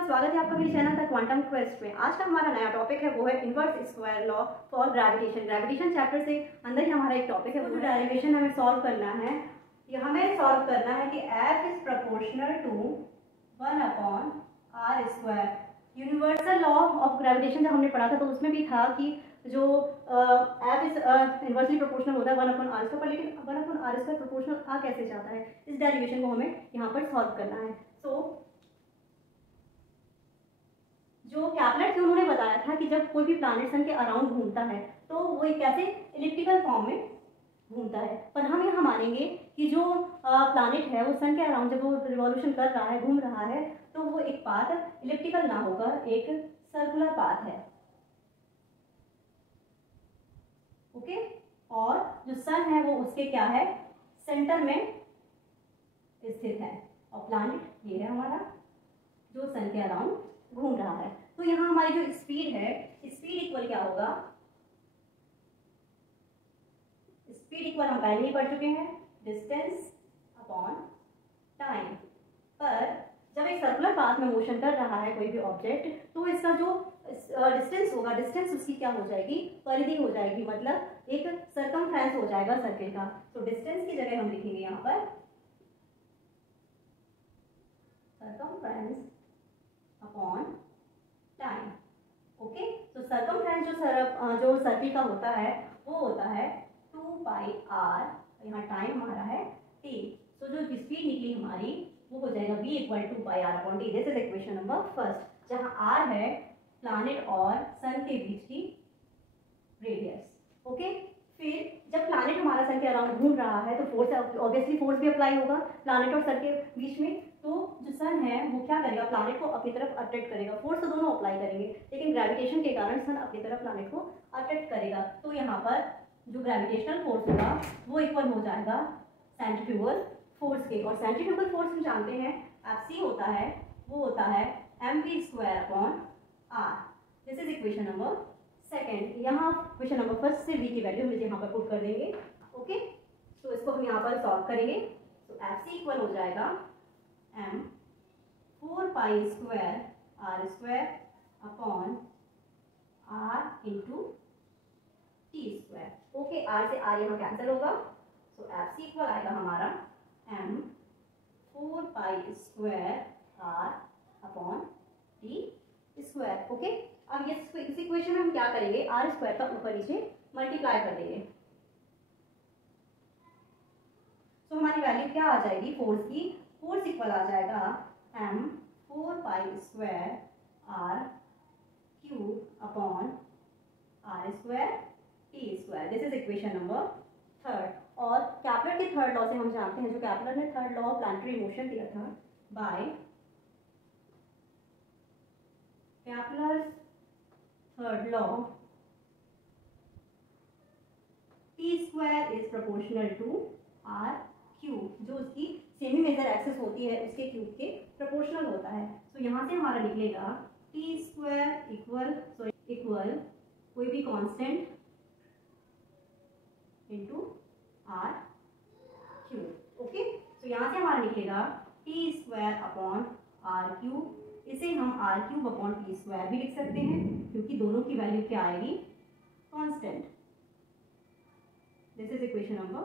Everyone, स्वागत है आपका मेरे चैनल द क्वांटम क्वेस्ट में। आज का हमारा नया टॉपिक है वो है inverse square law for gravitation. Gravitation chapter से अंदर ही हमारा एक टॉपिक है, वो जो डेरिवेशन हमें सॉल्व करना है। ये हमें सॉल्व करना है कि F is proportional to 1/r²। Universal law of gravitation जब हमने पढ़ा था तो उसमें भी था कि जो F इज इनवर्सली प्रोपोर्शनल होता है 1/r², पर लेकिन 1/r² प्रोपोर्शनल आ कैसे जाता है, इस डेरिवेशन को हमें यहाँ पर सॉल्व करना है। जो कैपलर थे उन्होंने बताया था कि जब कोई भी प्लैनेट सन के अराउंड घूमता है तो वो एक कैसे इलिप्टिकल फॉर्म में घूमता है, पर हम यहाँ मानेंगे कि जो प्लैनेट है वो सन के अराउंड जब वो रिवॉल्यूशन कर रहा है, घूम रहा है, तो वो एक पाथ इलिप्टिकल ना होकर एक सर्कुलर पाथ है। ओके, और जो सन है वो उसके क्या है, सेंटर में स्थित है, और प्लैनेट ये है हमारा जो सन के अराउंड घूम रहा है। तो यहाँ हमारी जो स्पीड है, स्पीड इक्वल क्या होगा, स्पीड इक्वल हम पहले ही पढ़ चुके हैं, डिस्टेंस अपॉन टाइम। पर जब एक सर्कुलर पाथ में मोशन कर रहा है कोई भी ऑब्जेक्ट, तो इसका जो डिस्टेंस होगा, डिस्टेंस उसकी क्या हो जाएगी, परिधि हो जाएगी, मतलब एक सरकमफ्रेंस हो जाएगा सर्किल का। तो डिस्टेंस की जगह हम लिखेंगे यहाँ पर सरकमफ्रेंस अपॉन टाइम। ओके, तो सरकमफ्रेंस जो सर्किल का होता है वो होता है 2πr, यहाँ टाइम हमारा है t। सो जो स्पीड निकली हमारी वो हो जाएगा v equal to πr/t। This is equation number first, जहाँ r है प्लैनेट और सन के बीच की रेडियस। ओके, फिर जब प्लैनेट हमारा सन के अराउंड घूम रहा है तो फोर्स, ऑब्वियसली फोर्स भी अप्लाई होगा प्लैनेट और सन के बीच में। तो जो सन है वो क्या करेगा, प्लैनेट को अपनी तरफ अट्रैक्ट करेगा। फोर्स तो दोनों अप्लाई करेंगे, लेकिन ग्रेविटेशन के कारण सन अपनी तरफ प्लैनेट को अट्रैक्ट करेगा। तो यहाँ पर जो ग्रेविटेशनल फोर्स होगा वो इक्वल हो जाएगा सेंट्रीफ्यूगल फोर्स के, और सेंट्रीफ्यूगल फोर्स हम जानते हैं Fc होता है, वो होता है mv²/r। This is equation number second. यहाँ क्वेश्चन नंबर फर्स्ट से v की वैल्यू हम यहाँ पर पुट कर देंगे। ओके, तो इसको हम यहाँ पर सॉल्व करेंगे। तो Fc इक्वल हो जाएगा m4π²r² upon r into t²। Okay, r से r यहाँ कैंसिल होगा, तो Fc इक्वल आएगा हमारा m4π²r अपॉन t²। ओके, अब ये इस इक्वेशन में हम क्या करेंगे, r² का ऊपर नीचे मल्टीप्लाई कर देंगे। तो हमारी वैल्यू क्या आ जाएगी फोर्स की, फोर्स इक्वल आ जाएगा m4π²r³ upon r² t²। This is equation number third. और कैपलर के थर्ड लॉ से हम जानते हैं, जो कैपलर ने third law of planetary motion दिया था, by Kepler's third law t² is proportional to r³, जो उसकी सेमी मेजर एक्सिस होती है उसके क्यूब के प्रोपोर्शनल होता है। तो यहाँ से हमारा निकलेगा t² इक्वल कोई भी कांस्टेंट इंटू r³। ओके, तो यहाँ से हमारा निकलेगा t² अपॉन r³। इसे हम r³ अपॉन t² भी लिख सकते हैं, क्योंकि दोनों की वैल्यू क्या आएगी, constant. This is equation number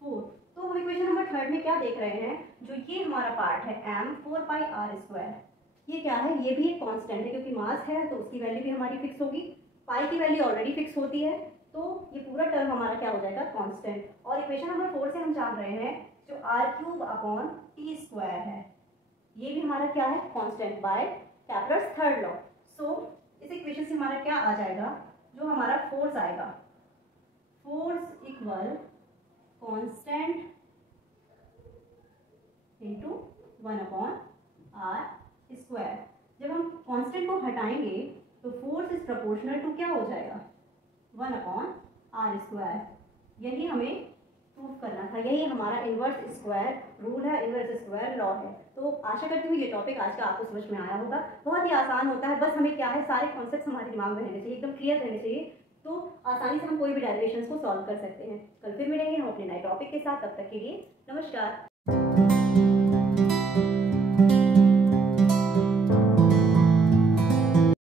4। तो हम इक्वेशन नंबर थर्ड में क्या देख रहे हैं, जो ये हमारा पार्ट है m4πr², ये क्या है, ये भी एक कांस्टेंट है, क्योंकि मास है तो उसकी वैल्यू भी हमारी फिक्स होगी। पाई की वैल्यू ऑलरेडी फिक्स होती है, तो ये पूरा टर्म हमारा क्या हो जाएगा, कांस्टेंट। और इक्वेशन नंबर 4 से हम जान रहे हैं जो r³ अपॉन t² है, ये भी हमारा क्या है, constant by Kepler's third law. So इस इक्वेशन से हमारा क्या आ जाएगा, जो हमारा फोर्स आएगा, force equal constant into 1/r²। जब हम कांस्टेंट को हटाएंगे तो फोर्स इज प्रोपोर्शनल टू क्या हो जाएगा, 1/r²। यही हमें प्रूव करना था, यही हमारा इनवर्स स्क्वायर रूल है, इनवर्स स्क्वायर लॉ है। तो आशा करती हूँ ये टॉपिक आज का आपको समझ में आया होगा। बहुत ही आसान होता है, बस हमें क्या है, सारे कॉन्सेप्ट्स हमारे दिमाग में रहने चाहिए, एकदम क्लियर रहने चाहिए, तो आसानी से हम कोई भी डेरिवेशंस को सॉल्व कर सकते हैं। कल फिर मिलेंगे हम अपने नए टॉपिक के साथ, तब तक के लिए नमस्कार।